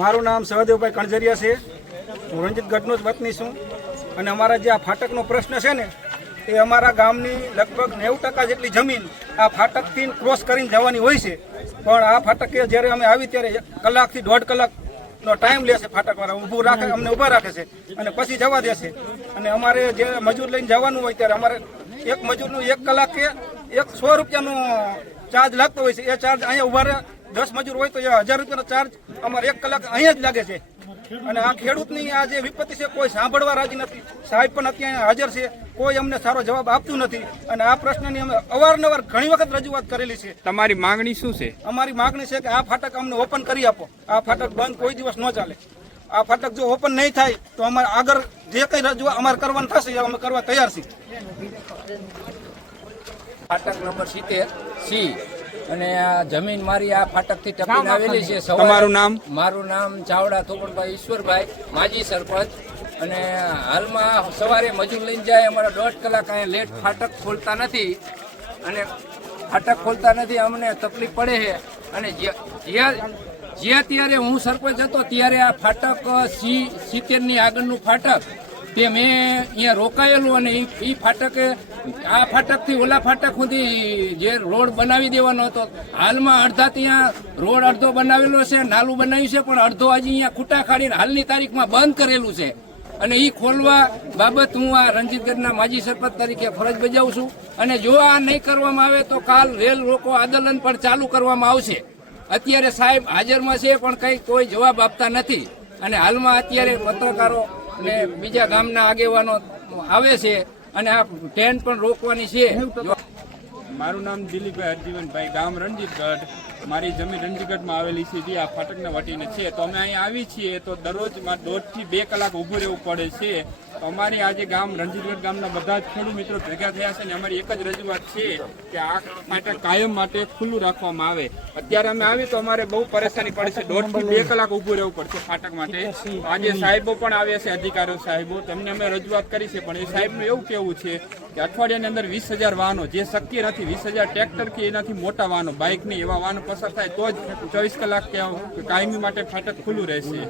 મારું નામ સહદેવભાઈ કણઝરિયા છે. હું રણજીતગઢનો જ વતની છું અને અમારા જે આ ફાટકનો પ્રશ્ન છે ને એ અમારા ગામની લગભગ 90% જેટલી જમીન આ ફાટકથી ક્રોસ કરીને જવાની હોય છે. પણ આ ફાટક જ્યારે અમે આવી ત્યારે કલાકથી 1.5 કલાકનો ટાઈમ લેશે. ફાટકવાળા અમને ઊભા રાખે છે અને પછી જવા દેશે. અને અમારે જે મજૂર લઈને જવાનું હોય ત્યારે અમારે એક મજૂરનું 1 કલાકે 100 રૂપિયાનો ચાર્જ લાગતો હોય છે. એ ચાર્જ અહીંયા ઊભા રહે 10 મજૂર હોય તો 1000 રૂપિયાનો ચાર્જ અમારે 1 કલાક અહીંયા જ લાગે છે. અને આ ખેડૂતની આ જે વિપત્તિ છે કોઈ સાંભળવા રાજી નથી. સાહેબ પણ અત્યારે હાજર છે, કોઈ અમને સારો જવાબ આપતું નથી. અને આ પ્રશ્નની અમે અવારનવાર ઘણી વખત રજૂઆત કરેલી છે. તમારી માંગણી શું છે? અમારી માંગણી છે કે આ ફાટક અમને ઓપન કરી આપો. આ ફાટક બંધ કોઈ દિવસ ન ચાલે. આ ફાટક જો ઓપન નહીં થાય તો અમારે આગળ જે કંઈ રજૂઆત અમારે કરવાનું થશે એ અમે કરવા તૈયાર છીએ. ફાટક નંબર 70C અને આ જમીન મારી આ ફાટકથી ટપીને આવેલી છે. તમારું નામ? મારું નામ ચાવડા થોપણભાઈ ઈશ્વરભાઈ, માજી સરપંચ. અને હાલમાં સવારે મજૂર લઈને જાય, અમારા 1.5 કલાક અહીંયા લેટ ફાટક ખોલતા નથી. અને ફાટક ખોલતા નથી, અમને તકલીફ પડે છે. અને જ્યાં ત્યારે હું સરપંચ હતો ત્યારે આ ફાટક 70ની આગળનું ફાટક તે મેં અહીંયા રોકાયેલું. અને એ ફાટકે આ ફાટકથી ઓલા ફાટક સુધી જે રોડ બનાવી દેવાનો હતો, હાલમાં અડધા ત્યાં રોડ અડધો બનાવેલો છે, નાલું બનાવ્યું છે, પણ અડધો હજી અહીંયા ખૂટા ખાડીને હાલની તારીખમાં બંધ કરેલું છે. અને એ ખોલવા બાબત હું આ રણજીતગઢના માજી સરપંચ તરીકે ફરજ બજાવું છું. અને જો આ નહીં કરવામાં આવે તો કાલ રેલ રોકો આંદોલન પણ ચાલુ કરવામાં આવશે. અત્યારે સાહેબ હાજરમાં છે પણ કંઈ કોઈ જવાબ આપતા નથી. અને હાલમાં અત્યારે પત્રકારો ને બીજા ગામના આગેવાનો આવે છે અને આ ટ્રેન પણ રોકવાની છે. મારું નામ દિલીપભાઈ હરજીવનભાઈ, ગામ રણજીતગઢ. મારી જમીન રણજીતગઢમાં આવેલી છે, જે આ ફાટકને વટીને છે. તો અમે અહીંયા આવી છીએ તો દરરોજ 1.5 થી 2 કલાક ઊભું રહેવું પડે છે. અમારી આજે ગામ રણજીતગઢ ગામના બધા જ ખેડૂત મિત્રો ભેગા થયા છે અને અમારી એક જ રજૂઆત છે કે આ ફાટક કાયમ માટે ખુલ્લું રાખવામાં આવે. અત્યારે અમે આવી તો અમારે બહુ પરેશાની પડે છે. 1.5 થી 2 કલાક ઊભું રહેવું પડશે ફાટક માટે. આજે સાહેબો પણ આવ્યા છે, અધિકારીઓ સાહેબો, તેમને અમે રજૂઆત કરી છે. પણ એ સાહેબનું એવું કહેવું છે કે અઠવાડિયાની અંદર 20,000 વાહનો, જે શક્ય નથી, 20,000 ટ્રેક્ટર કે એનાથી મોટા વાહનો, બાઇક નહીં, એવા વાહનો પસાર થાય તો જ 24 કલાક કાયમી માટે ફાટક ખુલ્લું રહેશે.